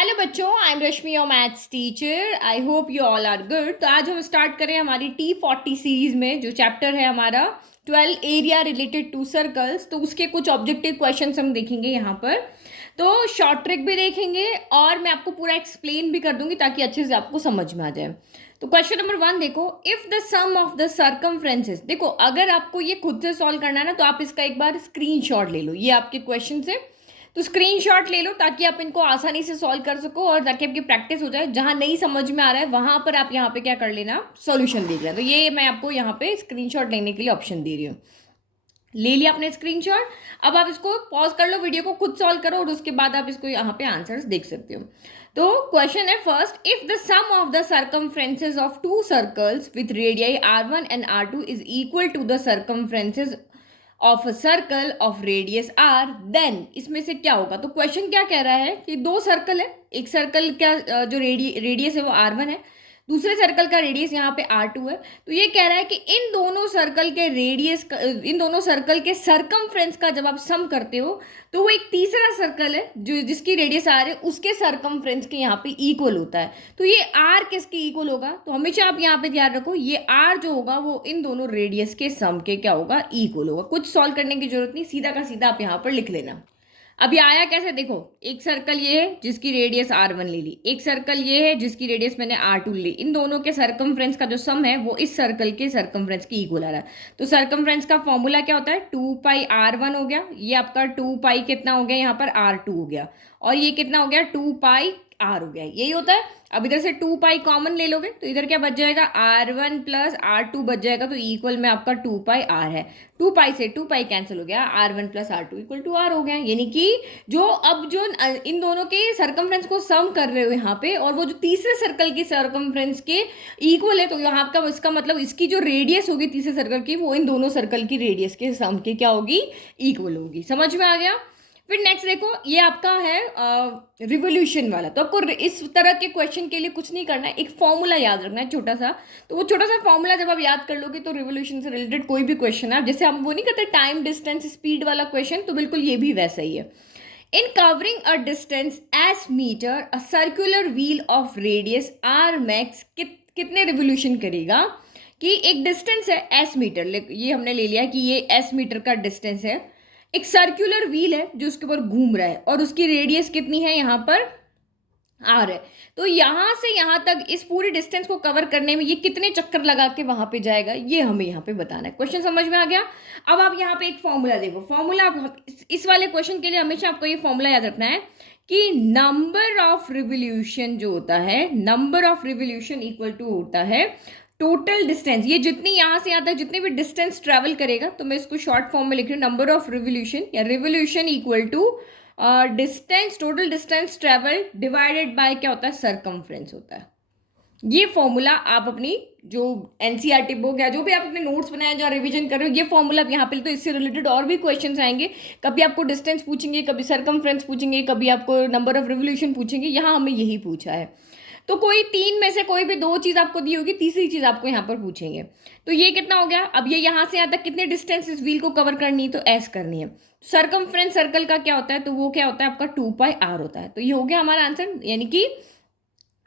Hello बच्चों, I am Rashmi your maths teacher. I hope you all are good. तो आज हम स्टार्ट करें हमारी T40 सीरीज में जो चैप्टर है हमारा 12 एरिया रिलेटेड टू सर्कल्स। तो उसके कुछ ऑब्जेक्टिव क्वेश्चंस हम देखेंगे यहाँ पर। तो शॉर्ट ट्रिक भी देखेंगे और मैं आपको पूरा एक्सप्लेन भी कर दूंगी ताकि अच्छे से आपको समझ में आ जाए। तो क्वेश्चन नंबर 1 देखो, if the sum of the circumferences. देखो, अगर आपको ये खुद से सॉल्व करना है ना तो आप इसका एक बार स्क्रीनशॉट ले लो। ये आपके क्वेश्चन है तो स्क्रीनशॉट ले लो ताकि आप इनको आसानी से सॉल्व कर सको और ताकि आपकी प्रैक्टिस हो जाए। जहां नहीं समझ में आ रहा है वहां पर आप यहाँ पे क्या कर लेना, सॉल्यूशन देख लेना। तो ये मैं आपको यहाँ पे स्क्रीनशॉट लेने के लिए ऑप्शन दे रही हूँ। ले लिया आपने स्क्रीनशॉट। अब आप इसको पॉज कर लो, वीडियो को खुद सॉल्व करो और उसके बाद आप इसको यहाँ पे आंसर्स देख सकते हो। तो क्वेश्चन है first, if the sum of the circumferences of two circles with radii R1 and R2 is equal to the circumferences of a circle of radius R, then इसमें से क्या होगा। तो क्वेश्चन क्या कह रहा है कि दो सर्कल है, एक सर्कल का जो रेडियस है वो R1 है, दूसरे सर्कल का रेडियस यहाँ पे R2 है। तो ये कह रहा है कि इन दोनों सर्कल के रेडियस, इन दोनों सर्कल के सरकमफ्रेंस का जब आप सम करते हो तो वो एक तीसरा सर्कल है जो जिसकी रेडियस R है उसके सरकमफ्रेंस के यहाँ पे इक्वल होता है। तो ये R किसके इक्वल होगा, तो हमेशा आप यहाँ पे ध्यान रखो ये R जो होगा वो इन दोनों रेडियस के सम के क्या होगा, इक्वल होगा। कुछ सॉल्व करने की जरूरत नहीं, सीधा का सीधा आप यहाँ पर लिख लेना। अभी आया कैसे देखो, एक सर्कल ये है जिसकी रेडियस R1 ले ली, एक सर्कल ये है जिसकी रेडियस मैंने R2 ली। इन दोनों के सरकमफ्रेंस का जो सम है वो इस सर्कल के सरकमफ्रेंस के इक्वल आ रहा है। तो सरकमफ्रेंस का फॉर्मूला क्या होता है, 2πr1 हो गया, ये आपका 2π कितना हो गया यहाँ पर R2 हो गया, और ये कितना हो गया 2πr हो गया, यही होता है। अब इधर से 2π कॉमन ले लोगे तो इधर क्या बच जाएगा, R1 प्लस R2 बच जाएगा, तो इक्वल में आपका 2πr है। 2π से 2π कैंसिल हो गया, R1 plus R2 equal to R हो गया। यानी कि जो अब जो इन दोनों के सरकमफ्रेंस को सम कर रहे हो यहाँ पे, और वो जो तीसरे सर्कल की सरकमफ्रेंस के इक्वल है, तो यहाँ का इसका मतलब इसकी जो रेडियस होगी तीसरे सर्कल की वो इन दोनों सर्कल की रेडियस के सम के क्या होगी, इक्वल होगी। समझ में आ गया। फिर नेक्स्ट देखो, ये आपका है रिवोल्यूशन वाला। तो आपको इस तरह के क्वेश्चन के लिए कुछ नहीं करना है, एक फॉर्मूला याद रखना है छोटा सा। तो वो छोटा सा फॉर्मूला जब आप याद कर लोगे तो रिवोल्यूशन से रिलेटेड कोई भी क्वेश्चन है, जैसे हम वो नहीं करते टाइम डिस्टेंस स्पीड वाला क्वेश्चन, तो बिल्कुल ये भी वैसा ही है। In covering a distance S metre a circular wheel of radius R makes कितने रिवोल्यूशन करेगा। कि एक डिस्टेंस है एस मीटर, ये हमने ले लिया कि ये एस मीटर का डिस्टेंस है, एक सर्कुलर व्हील है जो उसके ऊपर घूम रहा है और उसकी रेडियस कितनी है यहाँ पर आर है। तो यहां से यहां तक इस पूरी डिस्टेंस को कवर करने में ये कितने चक्कर लगा के वहां पे जाएगा, ये हमें यहाँ पे बताना है। क्वेश्चन समझ में आ गया। अब आप यहाँ पे एक फॉर्मूला देखो, फॉर्मूला इस वाले क्वेश्चन के लिए हमेशा आपको ये फॉर्मूला याद रखना है कि नंबर ऑफ रिवोल्यूशन जो होता है, number of revolution equal to होता है टोटल डिस्टेंस। ये जितनी यहाँ से यहाँ तक जितनी भी डिस्टेंस ट्रेवल करेगा, तो मैं इसको शॉर्ट फॉर्म में लिख रही हूँ, नंबर ऑफ रिवोल्यूशन या revolution equal to distance, total distance travel divided by क्या होता है, सरकमफ्रेंस होता है। ये फॉर्मूला आप अपनी जो एनसीईआरटी बुक या जो भी आप अपने नोट्स बनाए जहाँ रिवीजन कर रहे हो, ये फॉर्मूला आप यहाँ पे, तो इससे रिलेटेड और भी क्वेश्चंस आएंगे। कभी आपको डिस्टेंस पूछेंगे, कभी सरकमफ्रेंस पूछेंगे, कभी आपको नंबर ऑफ रिवोल्यूशन पूछेंगे। यहाँ हमें यही पूछा है। तो कोई तीन में से कोई भी दो चीज आपको दी होगी, तीसरी चीज आपको यहाँ पर पूछेंगे। तो ये कितना हो गया, अब ये यहाँ से यहाँ तक कितने डिस्टेंस इस व्हील को कवर करनी है, तो एस करनी है। सरकमफ्रेंस सर्कल का क्या होता है, तो वो क्या होता है आपका 2πr होता है। तो ये हो गया हमारा आंसर। यानी कि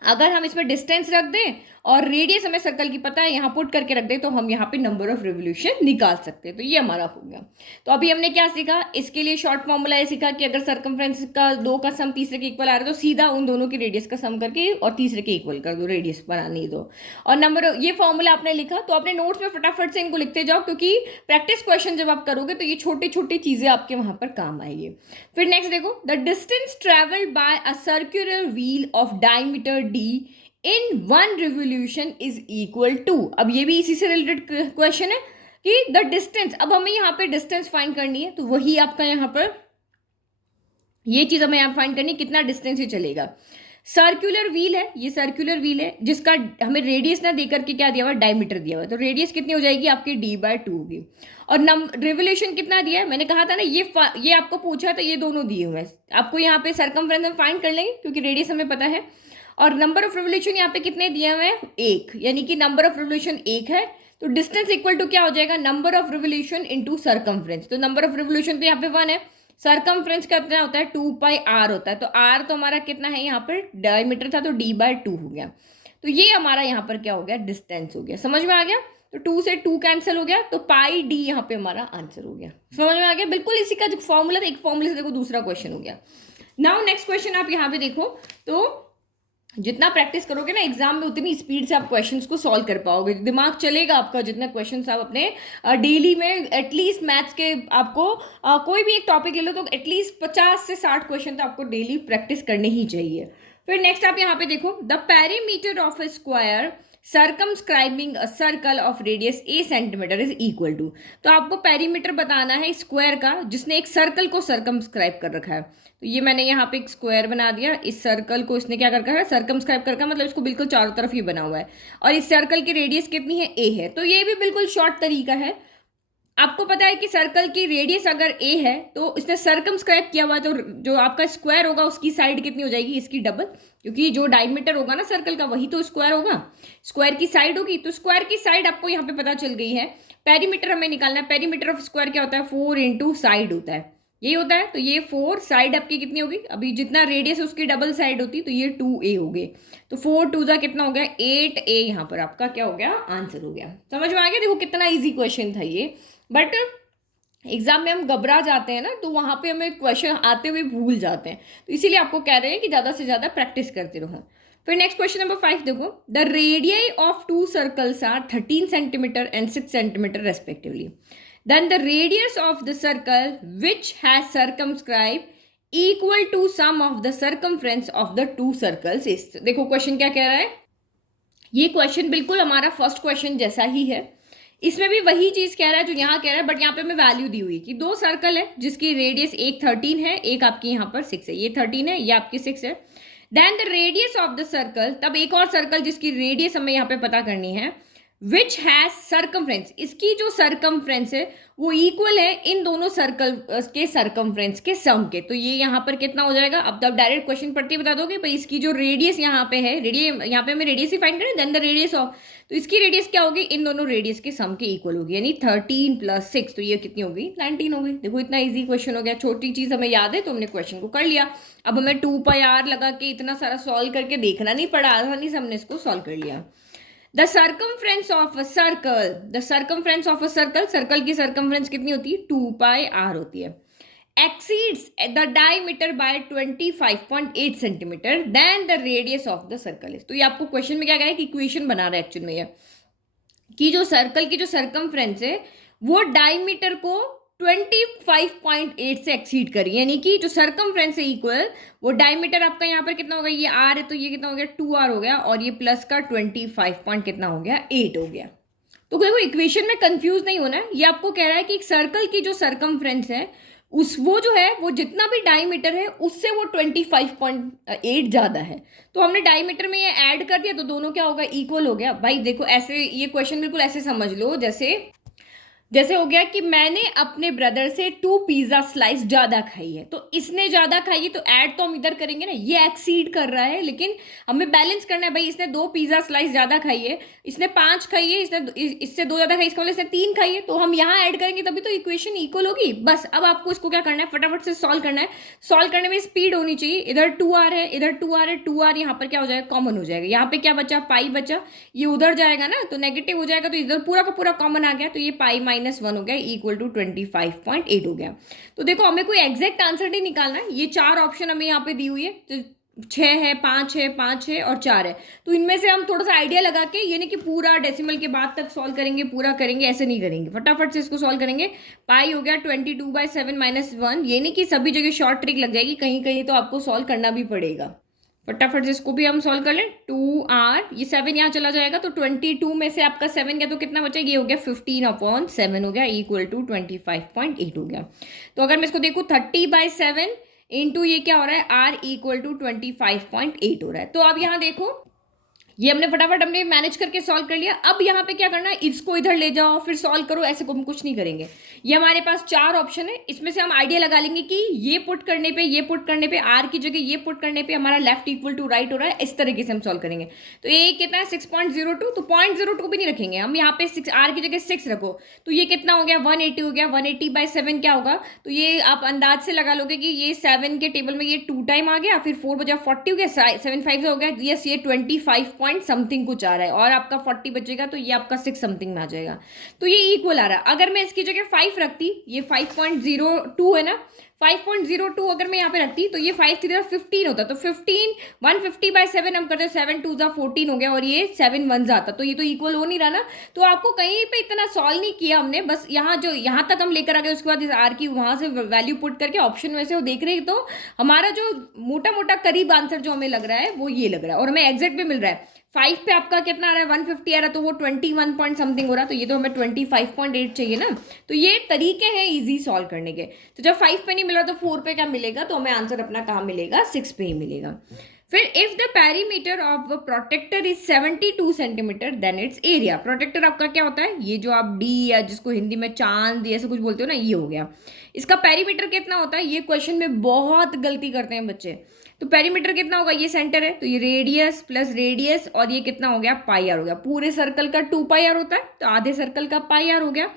अगर हम इसमें डिस्टेंस रख दें और रेडियस हमें सर्कल की पता है, यहाँ पुट करके रख दें, तो हम यहाँ पे नंबर ऑफ रिवोल्यूशन निकाल सकते हैं। तो ये हमारा हो गया। तो अभी हमने क्या सीखा, इसके लिए शॉर्ट फॉर्मूला ये सीखा कि अगर सरकमफ्रेंस का दो का सम तीसरे के इक्वल आ रहा है तो सीधा उन दोनों की रेडियस का सम करके और तीसरे के इक्वल कर दो, रेडियस बनानी दो। और नंबर, ये फॉर्मूला आपने लिखा तो अपने नोट्स में फटाफट से इनको लिखते जाओ, क्योंकि प्रैक्टिस क्वेश्चन जब आप करोगे तो ये छोटी छोटी चीजें आपके वहां पर काम आएगी। फिर नेक्स्ट देखो, the distance travelled by a circular wheel of diameter d in one revolution is equal to. अब ये भी इसी से रिलेटेड क्वेश्चन है कि द डिस्टेंस, अब हमें यहाँ पे डिस्टेंस फाइंड करनी है, तो वही आपका यहाँ पर ये चीज हमें यहाँ फाइंड करनी है, कितना डिस्टेंस ही चलेगा। सर्कुलर व्हील है, ये सर्कुलर व्हील है जिसका हमें रेडियस ना देकर के क्या दिया हुआ, डायमीटर दिया हुआ है। तो रेडियस कितनी हो जाएगी आपकी, d/2 होगी। और रिवोल्यूशन कितना दिया है, मैंने कहा था ना ये आपको पूछा है तो ये दोनों दिए हुए हैं आपको। यहाँ पे सरकमफ्रेंस हम फाइंड कर लेंगे क्योंकि रेडियस हमें पता है। और नंबर ऑफ रिवोल्यूशन यहाँ पे कितने दिए हुए हैं, 1, यानी कि नंबर ऑफ रिवोल्यूशन 1 है। तो डिस्टेंस इक्वल टू क्या हो जाएगा, number of revolution into circumference. तो नंबर ऑफ रिवोल्यूशन तो यहाँ पे 1 है, सरकमफ्रेंस कितना होता है, 2 पाई r होता है। तो r तो हमारा कितना है यहाँ पर, डायमीटर था तो d/2 हो गया। तो ये हमारा यहाँ पर क्या हो गया, डिस्टेंस हो गया। समझ में आ गया? तो 2 से 2 कैंसिल हो गया, तो पाई d यहाँ पे हमारा आंसर हो गया। समझ में आ गया? बिल्कुल इसी का जो फॉर्मूला था, एक फॉर्मूले से देखो दूसरा क्वेश्चन हो गया। नाउ नेक्स्ट क्वेश्चन आप यहाँ पे देखो, तो जितना प्रैक्टिस करोगे ना एग्जाम में, उतनी स्पीड से आप क्वेश्चंस को सॉल्व कर पाओगे। दिमाग चलेगा आपका जितना क्वेश्चंस आप अपने डेली में एटलीस्ट मैथ्स के आपको कोई भी एक टॉपिक ले लो तो एटलीस्ट 50 से 60 क्वेश्चन तो आपको डेली प्रैक्टिस करने ही चाहिए। फिर नेक्स्ट आप यहाँ पे देखो, the perimeter of a square circumscribing a circle of radius a centimetre is equal to. तो आपको पेरीमीटर बताना है स्क्वायर का जिसने एक सर्कल को सर्कमस्क्राइब कर रखा है। तो ये मैंने यहाँ पे एक स्क्वायर बना दिया, इस सर्कल को इसने क्या कर रखा है, सर्कमस्क्राइब कर रखा है, मतलब इसको बिल्कुल चारों तरफ ही बना हुआ है। और इस सर्कल की रेडियस कितनी है, ए है। तो ये भी बिल्कुल शॉर्ट तरीका है। आपको पता है कि सर्कल की रेडियस अगर ए है तो इसने सर्कमस्क्राइब किया हुआ, तो जो आपका स्क्वायर होगा उसकी साइड कितनी हो जाएगी, इसकी डबल, क्योंकि जो डायमीटर होगा ना सर्कल का वही तो स्क्वायर होगा, स्क्वायर की साइड होगी। तो स्क्वायर की साइड आपको यहाँ पे पता चल गई है। पेरीमीटर हमें निकालना है, पेरीमीटर ऑफ स्क्वायर क्या होता है, 4 इंटू साइड होता है, यही होता है। तो ये 4 साइड आपकी कितनी होगी, अभी जितना रेडियस है उसकी डबल साइड होती, तो ये 2a हो गए। तो 4 2 जा कितना हो गया, 8a, यहाँ पर आपका क्या हो गया, आंसर हो गया। समझ में आ गया? देखो कितना ईजी क्वेश्चन था ये, बट एग्जाम में हम घबरा जाते हैं ना, तो वहां पे हमें क्वेश्चन आते हुए भूल जाते हैं। तो इसीलिए आपको कह रहे हैं कि ज़्यादा से ज़्यादा प्रैक्टिस करते रहो। फिर नेक्स्ट क्वेश्चन नंबर 5 देखो, the radii of 2 circles are 13 centimetre and 6 centimetre respectively, then the radius of the circle which has circumscribe equal to sum of the circumference of the 2 circles is. देखो question क्या कह रहा है, ये question बिल्कुल हमारा first question जैसा ही है। इसमें भी वही चीज कह रहा है जो यहाँ कह रहा है, बट यहाँ पे हमें वैल्यू दी हुई कि 2 सर्कल है जिसकी रेडियस एक 13 है, एक आपकी यहाँ पर 6 है। ये 13 है, ये आपकी 6 है। Then the radius of the circle, तब एक और सर्कल जिसकी रेडियस हमें यहाँ पे पता करनी है, विच हैज सर्कमफ्रेंस, इसकी जो सर्कमफ्रेंस है वो इक्वल है इन दोनों सर्कल के सर्कमफ्रेंस के सम के। तो ये यहाँ पर कितना हो जाएगा, अब तब डायरेक्ट क्वेश्चन पढ़ते बता दोगे भाई इसकी जो रेडियस यहाँ पे है, यहाँ पे हमें रेडियस ही फाइंड करें, देन द रेडियस ऑफ, तो इसकी रेडियस क्या होगी, इन दोनों रेडियस के सम के इक्वल होगी, यानी 13 + 6, तो ये कितनी होगी, 19 होगी। देखो इतना इजी क्वेश्चन हो गया, छोटी चीज हमें याद है तो हमने क्वेश्चन को कर लिया। अब हमें 2πr लगा के इतना सारा सॉल्व करके देखना नहीं पड़ा, आसानी से हमने इसको सॉल्व कर लिया। The circumference of a circle, the circumference of a circle, circle की सर्कमफ्रेंस कितनी होती है, 2πr होती है, exceeds the diameter by 25.8 centimetre, then the radius of the circle is. तो ये आपको क्वेश्चन में क्या कहा है कि इक्वेशन बना रहा है एक्चुअल में, ये कि जो सर्कल की जो सर्कमफ्रेंस है वो डायमीटर को 25.8 से एक्सीड करी, यानी कि जो सर्कमफ्रेंस है इक्वल, वो डायमीटर आपका यहाँ पर कितना होगा, ये r है तो ये कितना हो गया, 2r हो गया, और ये प्लस का 25 पॉइंट कितना हो गया, 8 हो गया। तो देखो इक्वेशन में कंफ्यूज नहीं होना है, ये आपको कह रहा है कि एक सर्कल की जो सर्कमफ्रेंस है उस वो जो है वो जितना भी डायमीटर है उससे वो 25.8 ज़्यादा है। तो हमने डायमीटर में ये ऐड कर दिया तो दोनों क्या होगा, इक्वल हो गया। भाई देखो ऐसे ये क्वेश्चन बिल्कुल ऐसे समझ लो जैसे हो गया कि मैंने अपने ब्रदर से 2 पिज्जा स्लाइस ज़्यादा खाई है, तो इसने ज़्यादा खाई है तो ऐड तो हम इधर करेंगे ना, ये एक्सीड कर रहा है, लेकिन हमें बैलेंस करना है। भाई इसने 2 पिज्जा स्लाइस ज़्यादा खाई है, इसने 5 खाई है, इससे 2 ज़्यादा खाई, इसका मतलब इसने 3 खाई है, तो हम यहाँ ऐड करेंगे तभी तो इक्वेशन इक्वल होगी। बस अब आपको इसको क्या करना है, फटाफट से सॉल्व करना है। सॉल्व करने में स्पीड होनी चाहिए, इधर 2r है, इधर 2r है, 2r यहाँ पर क्या हो जाएगा, कॉमन हो जाएगा। यहाँ पे क्या बचा, पाई बचा, ये उधर जाएगा ना तो नेगेटिव हो जाएगा, तो इधर पूरा का पूरा कॉमन आ गया, तो ये पाई -1 हो गया, इक्वल टू 25.8 हो गया। तो देखो हमें कोई एग्जैक्ट आंसर नहीं निकालना है, ये 4 ऑप्शन हमें यहाँ पे दी हुई है, तो 6 है, 5 है, 5 है और 4 है, तो इनमें से हम थोड़ा सा आइडिया लगा के, ये नहीं कि पूरा डेसिमल के बाद तक सॉल्व करेंगे, पूरा करेंगे, ऐसे नहीं करेंगे, फटाफट से इसको सॉल्व करेंगे। पाई हो गया 22/7 - 1, ये नहीं कि सभी जगह शॉर्ट ट्रिक लग जाएगी, कहीं कहीं तो आपको सॉल्व करना भी पड़ेगा। फटाफट से इसको भी हम सॉल्व कर लें, 2r, ये 7 यहाँ चला जाएगा, तो 22 में से आपका 7 गया तो कितना बचा, ये हो गया 15/7 हो गया, इक्वल टू 25.8 हो गया। तो अगर मैं इसको देखूँ 30/7 इंटू ये क्या हो रहा है, r इक्वल टू 25.8 हो रहा है। तो अब यहाँ देखो ये हमने फटाफट हमने मैनेज करके सॉल्व कर लिया। अब यहाँ पे क्या करना है, इसको इधर ले जाओ फिर सॉल्व करो, ऐसे हम कुछ नहीं करेंगे। ये हमारे पास चार ऑप्शन है, इसमें से हम आइडिया लगा लेंगे कि ये पुट करने पे, ये पुट करने पे, आर की जगह ये पुट करने पे हमारा लेफ्ट इक्वल टू राइट हो रहा है, इस तरीके से हम सॉल्व करेंगे। तो ये कितना है 6.02, तो 0.02 भी नहीं रखेंगे हम यहाँ पे, 6 आर की जगह 6 रखो। तो ये कितना हो गया 180 हो गया। 180/7 क्या होगा, तो ये आप अंदाज से लगा लोगे कि ये 7 के टेबल में ये 2 टाइम आ गया, फिर 4 बजा 40 हो गया, 7 5 हो गया, यस ये 25 पॉइंट समथिंग कुछ आ रहा है, और आपका 40 बचेगा तो ये आपका 6 समथिंग में आ जाएगा। तो ये इक्वल आ रहा है। अगर मैं इसकी जगह 5 रखती, ये 5.02 है ना, 5.02 अगर मैं यहाँ पे रखती तो ये 5 3 15 होता, तो 15 150/7 हम करते, 7 2 14 हो गया, और ये 7 1 आता, तो ये तो इक्वल हो नहीं रहा ना। तो आपको कहीं पे इतना सॉल्व नहीं किया हमने, बस यहाँ जो यहाँ तक हम लेकर आ गए, उसके बाद इस आर की वहां से वैल्यू पुट करके ऑप्शन में से वो देख रहे हैं, तो हमारा जो मोटा मोटा करीब आंसर जो हमें लग रहा है वो ये लग रहा है, और हमें एग्जैक्ट भी मिल रहा है। 5 पे आपका कितना आ रहा है 150 आ रहा है, तो वो 21 पॉइंट समथिंग हो रहा है, तो ये तो हमें 25.8 चाहिए ना। तो ये तरीके हैं इजी सॉल्व करने के। तो जब 5 पे नहीं मिल रहा तो 4 पे क्या मिलेगा, तो हमें आंसर अपना कहाँ मिलेगा, 6 पे ही मिलेगा। फिर if the perimeter of protractor is 72 centimetre then its area. Protractor आपका क्या होता है, ये जो आप डी या जिसको हिंदी में चांद ऐसे कुछ बोलते हो ना, ये हो गया। इसका पेरीमीटर कितना होता है, ये क्वेश्चन में बहुत गलती करते हैं बच्चे। तो पेरीमीटर कितना होगा, ये सेंटर है तो ये रेडियस प्लस रेडियस, और ये कितना हो गया पाई आर हो गया। पूरे सर्कल का 2 पाई आर होता है, तो आधे सर्कल का पाई आर हो गया।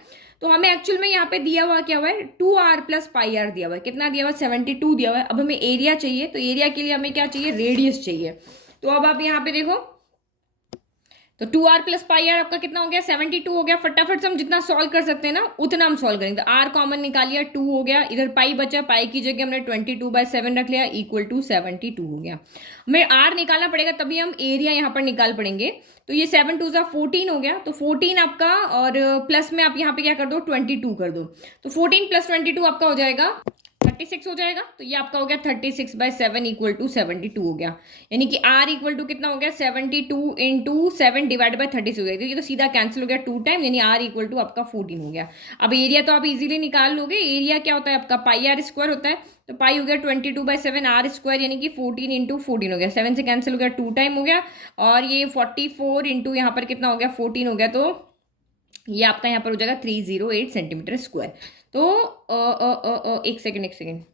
तो हमें एक्चुअल में यहाँ पे दिया हुआ क्या हुआ है, 2r प्लस पाई आर दिया हुआ है। कितना दिया हुआ है 72 दिया हुआ है। अब हमें एरिया चाहिए, तो एरिया के लिए हमें क्या चाहिए, रेडियस चाहिए। तो अब आप यहाँ पे देखो, तो 2r प्लस पाई आर आपका कितना हो गया 72 हो गया। फटाफट से हम जितना सॉल्व कर सकते हैं ना उतना हम सॉल्व करेंगे। तो r कॉमन निकालिए 2 हो गया, इधर पाई बचा, पाई की जगह हमने 22/7 रख लिया, इक्वल टू 72 हो गया। हमें r निकालना पड़ेगा तभी हम एरिया यहाँ पर निकाल पड़ेंगे। तो ये 7 2 14 हो गया, तो 14 आपका, और प्लस में आप यहाँ पे क्या कर दो 22 कर दो, तो 14 प्लस 22 आपका हो जाएगा 36 हो जाएगा। तो ये आपका हो गया 36/7 इक्वल टू 72 हो गया। यानी कि r इक्वल टू कितना हो गया 72 इंटू 7 डिवाइड बाई 36 हो गया। तो ये तो सीधा कैंसिल हो गया 2 टाइम, यानी r इक्वल टू आपका 14 हो गया। अब एरिया तो आप इजीली निकाल लोगे। एरिया क्या होता है आपका पाई आर स्क्वायर होता है, तो पाई हो गया 22/7 r स्क्वायर, यानी कि 14 इंटू 14 हो गया। 7 से कैंसिल हो गया 2 टाइम हो गया, और ये 44 इंटू यहाँ पर कितना हो गया 14 हो गया, तो ये आपका यहाँ पर हो जाएगा 308 सेंटीमीटर स्क्वायर। तो एक सेकेंड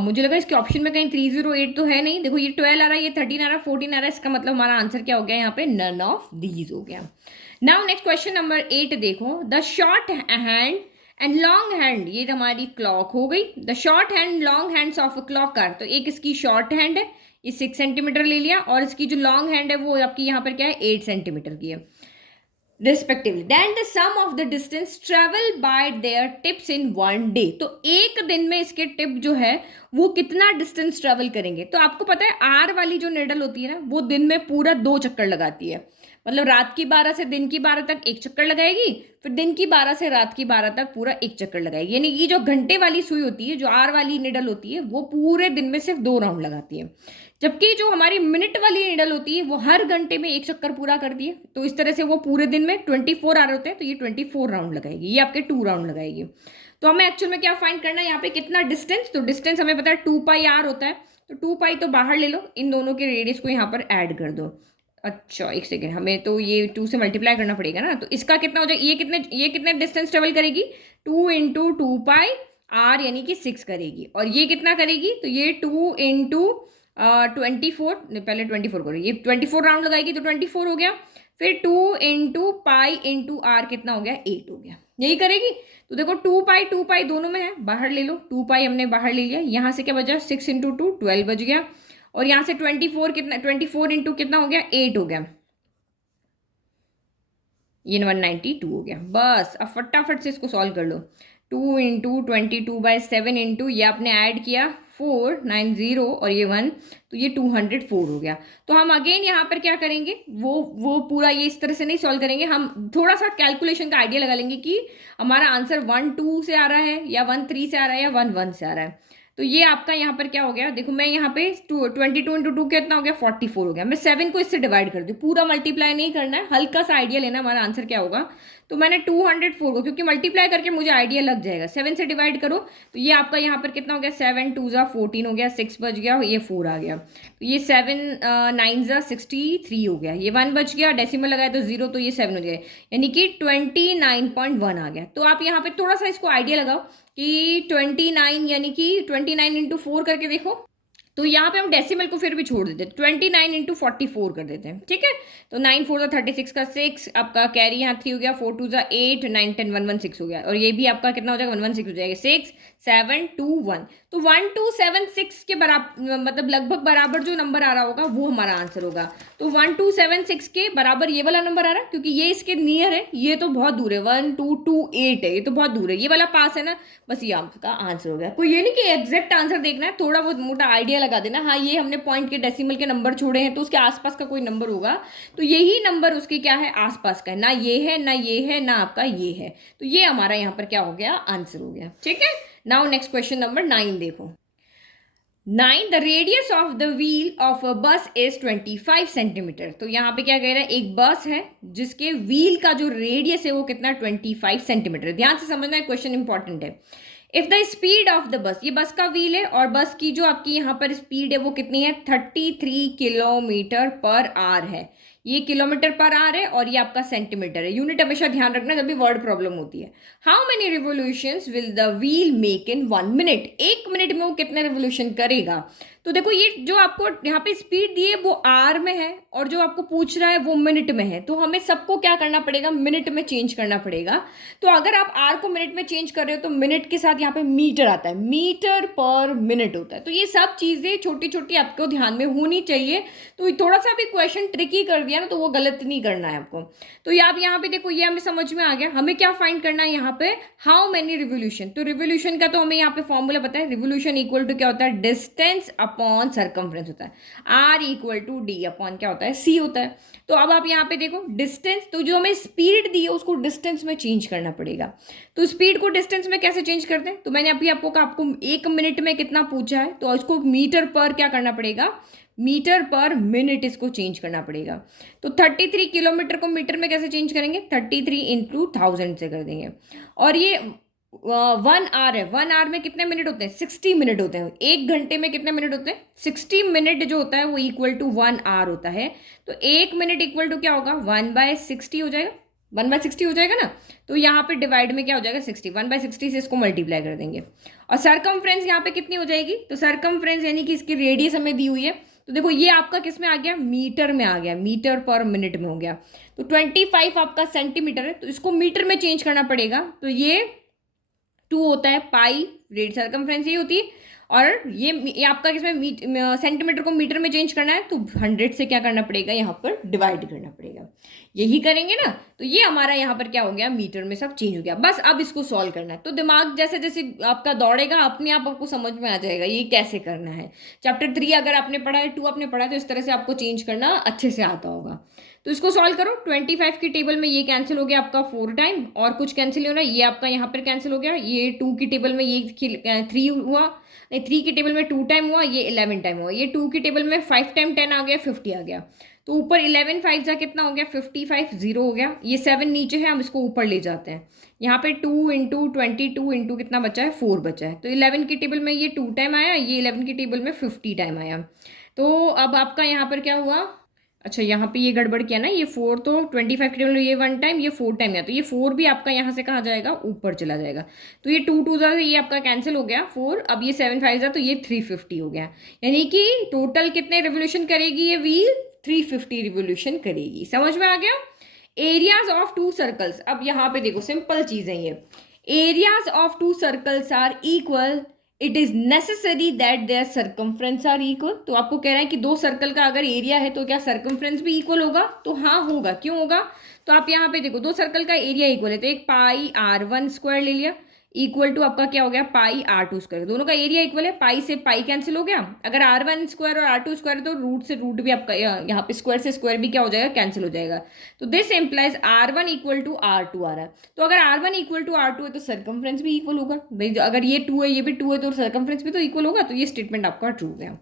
मुझे लगा इसके ऑप्शन में कहीं 308 तो है नहीं। देखो ये 12 आ रहा है, ये 13 आ रहा है, 14 आ रहा है, इसका मतलब हमारा आंसर क्या हो गया यहाँ पे, नन ऑफ दीज हो गया। नाउ नेक्स्ट क्वेश्चन नंबर 8 देखो, the short hand and long hand, ये हमारी क्लॉक हो गई। The short hand long hands of a clock car, तो एक इसकी शॉर्ट हैंड है, ये 6 सेंटीमीटर ले लिया, और इसकी जो लॉन्ग हैंड है वो आपकी यहाँ पर क्या है 8 सेंटीमीटर की है respectively. Then the sum of the distance travel by their tips in 1 day, तो एक दिन में इसके टिप जो है वो कितना डिस्टेंस ट्रेवल करेंगे। तो आपको पता है आर वाली जो निडल होती है ना, वो दिन में पूरा 2 चक्कर लगाती है। मतलब रात की 12 से दिन की 12 तक एक चक्कर लगाएगी, फिर दिन की 12 से रात की 12 तक पूरा एक चक्कर लगाएगी। यानी कि जो घंटे वाली सुई होती है, जो आर वाली निडल होती है, वो पूरे दिन में सिर्फ 2 राउंड लगाती है। जबकि जो हमारी मिनट वाली निडल होती है वो हर घंटे में एक चक्कर पूरा करती है। तो इस तरह से वो पूरे दिन में 24 आवर होते हैं, तो ये 24 राउंड लगाएगी, ये आपके 2 राउंड लगाएगी। तो हमें एक्चुअल में क्या फाइंड करना है यहाँ पे, कितना डिस्टेंस, तो डिस्टेंस हमें पता है 2 पाई आर होता है, तो 2 पाई तो बाहर ले लो, इन दोनों के रेडियस को यहाँ पर ऐड कर दो। अच्छा एक सेकेंड, हमें तो ये 2 से मल्टीप्लाई करना पड़ेगा ना, तो इसका कितना हो जाएगा, ये कितने डिस्टेंस ट्रेवल करेगी 2 इंटू 2 पाई आर, यानी कि 6 करेगी। और ये कितना करेगी, तो ये 2 इंटू 24, पहले 24 करो, ये 24 राउंड लगाएगी, तो 24 हो गया। फिर 2 इंटू पाई इंटू आर कितना हो गया 8 हो गया, यही करेगी। तो देखो 2 पाई दोनों में है, बाहर ले लो, 2 पाई हमने बाहर ले लिया, यहाँ से क्या बचा 6 इंटू 2 12 बच गया, और यहाँ से 24 कितना, 24 इंटू कितना हो गया 8 हो गया, ये 192 हो गया। बस अब फटाफट से इसको सॉल्व कर लो। 2 इंटू 22/7 इंटू ये आपने ऐड किया 490 और ये 1, तो ये 204 हो गया। तो हम अगेन यहाँ पर क्या करेंगे, वो पूरा ये इस तरह से नहीं सॉल्व करेंगे, हम थोड़ा सा कैलकुलेशन का आइडिया लगा लेंगे कि हमारा आंसर 1 2 से आ रहा है, या 1 3 से आ रहा है, या 1 1 से आ रहा है। तो ये आपका यहाँ पर क्या हो गया, देखो मैं यहाँ पे 22 इंटू 2 कितना हो गया 44 हो गया। मैं 7 को इससे डिवाइड कर दूँ, पूरा मल्टीप्लाई नहीं करना है, हल्का सा आइडिया लेना हमारा आंसर क्या होगा। तो मैंने 204 को, क्योंकि मल्टीप्लाई करके मुझे आइडिया लग जाएगा, 7 से डिवाइड करो तो ये आपका यहाँ पर कितना हो गया, 7 2 ज़ा 14 हो गया, 6 बच गया, ये 4 आ गया, तो ये 7 9 ज़ा 63 हो गया, ये 1 बच गया, डेसिमल लगाया तो 0, तो ये 7 हो गया, यानी कि 29.1 आ गया। तो आप यहाँ पे थोड़ा सा इसको आइडिया लगाओ कि 29 यानी कि 29 इंटू 4 करके देखो, तो यहाँ पे हम डेसिमल को फिर भी छोड़ देते हैं, 29 इंटू 44 कर देते हैं, ठीक है। तो 9 4 36 का 6, आपका कैरी यहाँ 3 हो गया, 4 2 8, 9 10 116 हो गया, और ये भी आपका कितना हो जाएगा, 116 हो जाएगा, 6 7 2 1, तो 1276 के बराबर, मतलब लगभग बराबर जो नंबर आ रहा होगा वो हमारा आंसर होगा। तो 1276 के बराबर ये वाला नंबर आ रहा है, क्योंकि ये इसके नियर है, ये तो बहुत दूर है, 1228 है, ये तो बहुत दूर है, ये वाला पास है ना, बस ये आपका आंसर हो गया। कोई ये नहीं कि एग्जैक्ट आंसर देखना है, थोड़ा बहुत मोटा आइडिया लगा देना, हाँ ये हमने पॉइंट के डेसिमल के नंबर छोड़े हैं तो उसके आसपास का कोई नंबर होगा, तो यही नंबर उसके क्या है, आसपास का है, ना ये है ना ये है ना आपका ये है, तो ये हमारा यहाँ पर क्या हो गया, आंसर हो गया, ठीक है। नाउ नेक्स्ट क्वेश्चन नंबर 9 देखो। 9 the radius of the wheel of a बस इज 25 सेंटीमीटर। तो यहाँ पे क्या कह रहा है, एक बस है जिसके व्हील का जो रेडियस है वो कितना, 25 सेंटीमीटर। ध्यान से समझना है, क्वेश्चन इंपॉर्टेंट है। If the speed of the bus, ये बस का व्हील है और बस की जो आपकी यहाँ पर स्पीड है वो कितनी है, 33 किलोमीटर पर आवर है। ये किलोमीटर पर आवर है और ये आपका सेंटीमीटर है। यूनिट हमेशा ध्यान रखना जब भी वर्ड प्रॉब्लम होती है। How many revolutions will the wheel make in 1 minute, 1 minute में वो कितने रिवोल्यूशन करेगा। तो देखो ये जो आपको यहाँ पे स्पीड दी है वो आर में है और जो आपको पूछ रहा है वो मिनट में है, तो हमें सबको क्या करना पड़ेगा, मिनट में चेंज करना पड़ेगा। तो अगर आप आर को मिनट में चेंज कर रहे हो तो मिनट के साथ यहाँ पे मीटर आता है, मीटर पर मिनट होता है। तो ये सब चीज़ें छोटी छोटी आपको ध्यान में होनी चाहिए। तो थोड़ा सा भी क्वेश्चन ट्रिकी कर दिया ना तो वो गलत नहीं करना है आपको। तो ये आप यहाँ पे देखो, ये हमें समझ में आ गया। हमें क्या फाइंड करना है यहाँ पे, हाउ मेनी रिवोल्यूशन। तो रिवोल्यूशन का तो हमें यहाँ पे फॉर्मूला पता है, रिवोल्यूशन इक्वल टू क्या होता है, डिस्टेंस अपॉन सरकमफ्रेंस होता है। Are equal to D upon क्या होता है, सी होता है। तो अब आप यहाँ पे देखो डिस्टेंस, तो जो हमें स्पीड दी है उसको डिस्टेंस में चेंज करना पड़ेगा। तो स्पीड को डिस्टेंस में कैसे चेंज करते हैं, तो मैंने अभी आपको कहा आपको 1 मिनट में कितना पूछा है, तो इसको मीटर पर क्या करना पड़ेगा, मीटर पर मिनट इसको चेंज करना पड़ेगा। तो 33 किलोमीटर को मीटर में कैसे चेंज करेंगे, 33 इंटू 1000 से कर देंगे। और ये 1 आवर है, 1 आवर में कितने मिनट होते हैं, 60 मिनट होते हैं। 1 घंटे में कितने मिनट होते हैं, 60 मिनट जो होता है वो इक्वल टू 1 आवर होता है। तो 1 मिनट इक्वल टू क्या होगा, 1/60 हो जाएगा, 1/60 हो जाएगा ना। तो यहाँ पे डिवाइड में क्या हो जाएगा, 60, 1/60 से इसको मल्टीप्लाई कर देंगे। और सरकमफ्रेंस यहाँ पे कितनी हो जाएगी, तो सरकमफ्रेंस यानी कि इसकी रेडियस हमें दी हुई है। तो देखो ये आपका किस में आ गया, मीटर में आ गया, मीटर पर मिनट में हो गया। तो 25 आपका सेंटीमीटर है, तो इसको मीटर में चेंज करना पड़ेगा। तो ये 2 होता है पाई, रेड सरकमफ्रेंस ये होती है। और ये आपका किसमें सेंटीमीटर को मीटर में चेंज करना है, तो 100 से क्या करना पड़ेगा, यहाँ पर डिवाइड करना पड़ेगा। यही करेंगे ना, तो ये हमारा यहाँ पर क्या हो गया, मीटर में सब चेंज हो गया। बस अब इसको सॉल्व करना है। तो दिमाग जैसे जैसे आपका दौड़ेगा अपने आप आपको समझ में आ जाएगा ये कैसे करना है। चैप्टर 3 अगर आपने पढ़ा है, 2 आपने पढ़ा है, तो इस तरह से आपको चेंज करना अच्छे से आता होगा। तो इसको सॉल्व करो। 25 की टेबल में ये कैंसिल हो गया आपका 4 टाइम, और कुछ कैंसिल हो रहा है, ये आपका यहाँ पर कैंसिल हो गया। ये 2 की टेबल में ये 3 हुआ, नहीं 3 की टेबल में 2 टाइम हुआ, ये 11 टाइम हुआ। ये 2 की टेबल में 5 टाइम 10 आ गया, 50 आ गया। तो ऊपर 11 5 जा कितना हो गया, 55 0 हो गया। ये 7 नीचे है, हम इसको ऊपर ले जाते हैं। यहाँ पे 2 इंटू 22 इंटू कितना बचा है, 4 बचा है। तो 11 की टेबल में ये 2 टाइम आया, ये 11 की टेबल में 50 टाइम आया। तो अब आपका यहाँ पर क्या हुआ, अच्छा यहाँ पे ये गड़बड़ किया ना, ये 4 तो 25 की टेबल में ये 1 टाइम, ये 4 टाइम है, तो ये 4 भी आपका यहाँ से कहाँ जाएगा, ऊपर चला जाएगा। तो ये 2 2 ये आपका कैंसिल हो गया 4, अब ये 7 5 तो ये 350 हो गया। यानी कि टोटल कितने रिवोल्यूशन करेगी ये व्हील, 350 रिवोल्यूशन करेगी। समझ में आ गया। एरियाज ऑफ 2 सर्कल्स, अब यहाँ पे देखो सिंपल चीज़ है ये। Areas of 2 circles are equal, it is necessary that their circumference are equal. तो आपको कह रहा है कि 2 सर्कल का अगर एरिया है तो क्या सर्कमफ्रेंस भी इक्वल होगा, तो हाँ होगा। क्यों होगा, तो आप यहाँ पे देखो 2 सर्कल का एरिया इक्वल है, तो एक पाई r1 स्क्वायर ले लिया, इक्वल टू आपका क्या हो गया, पाई r2 स्क्वायर। दोनों का एरिया इक्वल है, पाई से पाई कैंसिल हो गया। अगर r1 स्क्वायर और r2 स्क्वायर है तो रूट से रूट भी आपका यहाँ पे स्क्वायर से स्क्वायर भी क्या हो जाएगा, कैंसिल हो जाएगा। तो this implies r1 equal to r2 आ रहा है। तो अगर r1 इक्वल टू r2 है तो सर्कमफ्रेंस भी इक्वल होगा भाई। अगर ये 2 है ये भी 2 है तो सर्कमफ्रेंस भी तो इक्वल होगा। तो ये स्टेटमेंट आपका ट्रू है।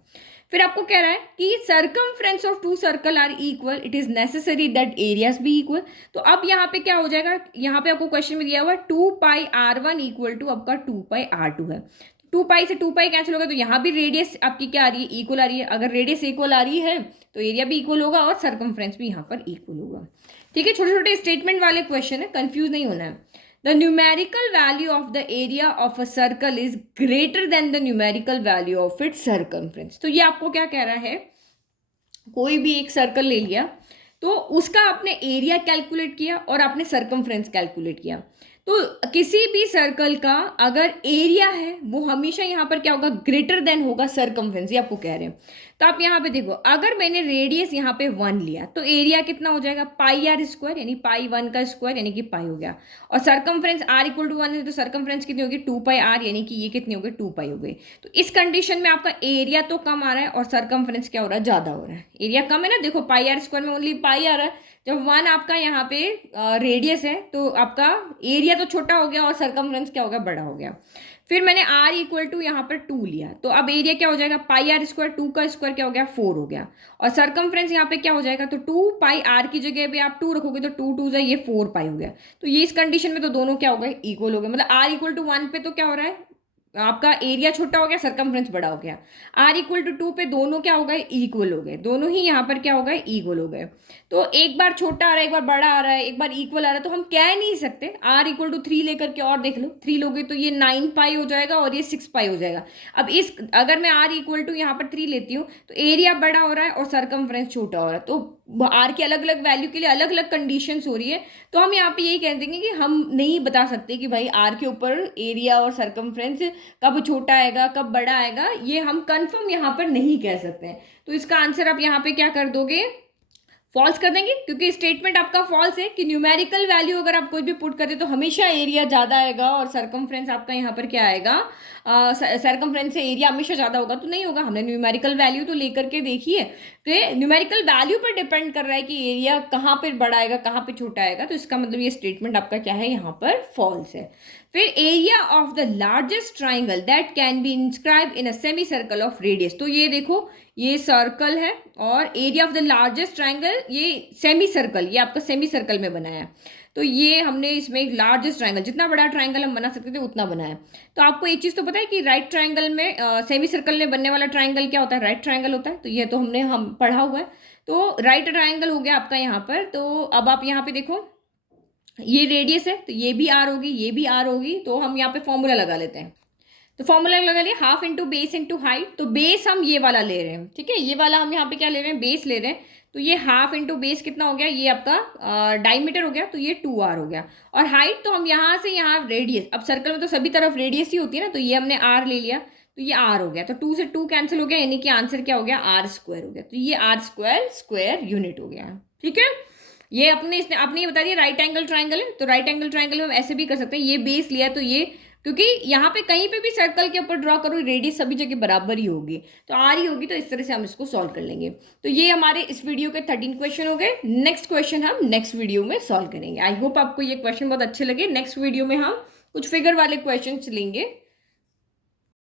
फिर आपको कह रहा है कि circumference of two circle are equal, it is necessary that areas be equal. तो अब यहाँ पे क्या हो जाएगा, यहाँ पे आपको क्वेश्चन में दिया हुआ 2πr1 इक्वल टू आपका 2πr2 है। 2π से 2π कैंसिल होगा, तो यहाँ भी रेडियस आपकी क्या आ रही है, इक्वल आ रही है। अगर रेडियस इक्वल आ रही है तो एरिया भी इक्वल होगा और सर्कमफ्रेंस भी यहाँ पर इक्वल होगा। ठीक है, छोटे छोटे स्टेटमेंट वाले क्वेश्चन है, कंफ्यूज नहीं होना है। The numerical value of the area of a circle is greater than the numerical value of its circumference। तो ये आपको क्या कह रहा है, कोई भी एक सर्कल ले लिया तो उसका आपने एरिया कैलकुलेट किया और आपने सर्कमफ्रेंस कैलकुलेट किया। तो किसी भी सर्कल का अगर एरिया है वो हमेशा यहाँ पर क्या होगा, ग्रेटर देन होगा सर्कमफ्रेंस, ये आपको कह रहे हैं। तो आप यहाँ पे देखो, अगर मैंने रेडियस यहाँ पे 1 लिया तो एरिया कितना हो जाएगा, πr², यानी π1 का स्क्वायर यानी कि पाई हो गया। और सर्कमफ्रेंस r इक्वल टू 1 है तो सर्कमफ्रेंस कितनी होगी, 2πr, यानी कि ये कितनी हो गई, 2π हो गई। तो इस कंडीशन में आपका एरिया तो कम आ रहा है और सर्कमफ्रेंस क्या हो रहा है, ज़्यादा हो रहा है। एरिया कम है ना, देखो πr² में ओनली पाई आ रहा है। जब 1 आपका यहाँ पे रेडियस है तो आपका एरिया तो छोटा हो गया और सर्कमफ्रेंस क्या हो गया, बड़ा हो गया। फिर मैंने r इक्वल टू यहाँ पर 2 लिया तो अब एरिया क्या हो जाएगा, πr², 2 का स्क्वायर क्या हो गया, 4 हो गया। और सर्कमफ्रेंस यहाँ पे क्या हो जाएगा, तो 2πr की जगह पे आप 2 रखोगे तो 2 2 ये 4π हो गया। तो ये इस कंडीशन में तो दोनों क्या हो गए, इक्वल हो गए। मतलब r इक्वल टू 1 पे तो क्या हो रहा है, आपका एरिया छोटा हो गया, सर्कमफ्रेंस बड़ा हो गया। r इक्वल टू 2 पे दोनों क्या हो गए, इक्वल हो गए। दोनों ही यहाँ पर क्या हो गए, इक्वल हो गए। तो एक बार छोटा आ रहा है, एक बार बड़ा आ रहा है, एक बार इक्वल आ रहा है, तो हम कह नहीं सकते। r इक्वल टू 3 लेकर के और देख लो, 3 लोगे तो ये 9π हो जाएगा और ये 6π हो जाएगा। अब इस अगर मैं r इक्वल टू यहाँ पर 3 लेती हूँ तो एरिया बड़ा हो रहा है और सर्कमफ्रेंस छोटा हो रहा है, तो r की अलग अलग वैल्यू के लिए अलग अलग कंडीशंस हो रही है। तो हम यहाँ पे यही कह देंगे कि हम नहीं बता सकते कि भाई r के ऊपर एरिया और सर्कमफ्रेंस कब छोटा आएगा कब बड़ा आएगा, ये हम कंफर्म यहाँ पर नहीं कह सकते हैं। तो इसका आंसर आप यहाँ पे क्या कर दोगे, फॉल्स कर देंगे, क्योंकि स्टेटमेंट आपका फॉल्स है कि न्यूमेरिकल वैल्यू अगर आप कोई भी पुट करते तो हमेशा एरिया ज़्यादा आएगा और सर्कमफ्रेंस आपका यहाँ पर क्या आएगा, सर्कमफ्रेंस से एरिया हमेशा ज़्यादा होगा, तो नहीं होगा। हमने न्यूमेरिकल वैल्यू तो लेकर के देखी है, तो न्यूमेरिकल वैल्यू पर डिपेंड कर रहा है कि एरिया कहाँ पर बड़ा आएगा कहाँ पर छोटा आएगा। तो इसका मतलब ये स्टेटमेंट आपका क्या है, यहाँ पर फॉल्स है। फिर area of the largest triangle that can be inscribe in a semi circle of radius. तो ये देखो, ये सर्कल है और area of the largest triangle ये सेमी सर्कल, ये आपका सेमी सर्कल में बनाया है। तो ये हमने इसमें एक लार्जेस्ट ट्राइंगल, जितना बड़ा ट्राइंगल हम बना सकते थे उतना बनाया। तो आपको एक चीज़ तो पता है कि राइट ट्राइंगल में सेमी सर्कल में बनने वाला ट्राइंगल क्या होता है, राइट ट्राइंगल होता है। तो ये तो हम पढ़ा हुआ है। तो राइट ट्राइंगल हो गया आपका यहाँ पर। तो अब आप यहाँ पे देखो, ये रेडियस है तो ये भी आर होगी, ये भी आर होगी। तो हम यहाँ पे फॉर्मूला लगा लेते हैं। तो फॉर्मूला लगा लिया, half into base into height. तो बेस हम ये वाला ले रहे हैं, ठीक है, ये वाला हम यहाँ पे क्या ले रहे हैं, बेस ले रहे हैं। तो ये हाफ इंटू बेस कितना हो गया, ये आपका डायमीटर हो गया, तो ये 2r हो गया। और हाइट तो हम यहाँ से यहाँ रेडियस, अब सर्कल में तो सभी तरफ रेडियस ही होती है ना, तो ये हमने r ले लिया तो ये r हो गया। तो 2 से 2 कैंसिल हो गया, यानी कि आंसर क्या हो गया, r² हो गया। तो ये r² स्क्वायर यूनिट हो गया। ठीक है, ये इसने आपने ये बता दिया राइट एंगल ट्राइंगल है। तो राइट एंगल ट्राइंगल में हम ऐसे भी कर सकते हैं, ये बेस लिया तो ये, क्योंकि यहाँ पे कहीं पे भी सर्कल के ऊपर ड्रॉ करो रेडियस सभी जगह बराबर ही होगी, तो आर ही होगी। तो इस तरह से हम इसको सॉल्व कर लेंगे। तो ये हमारे इस वीडियो के 13 क्वेश्चन हो गए। नेक्स्ट क्वेश्चन हम नेक्स्ट वीडियो में सॉल्व करेंगे। आई होप आपको ये क्वेश्चन बहुत अच्छे लगे। नेक्स्ट वीडियो में हम कुछ फिगर वाले क्वेश्चन लेंगे।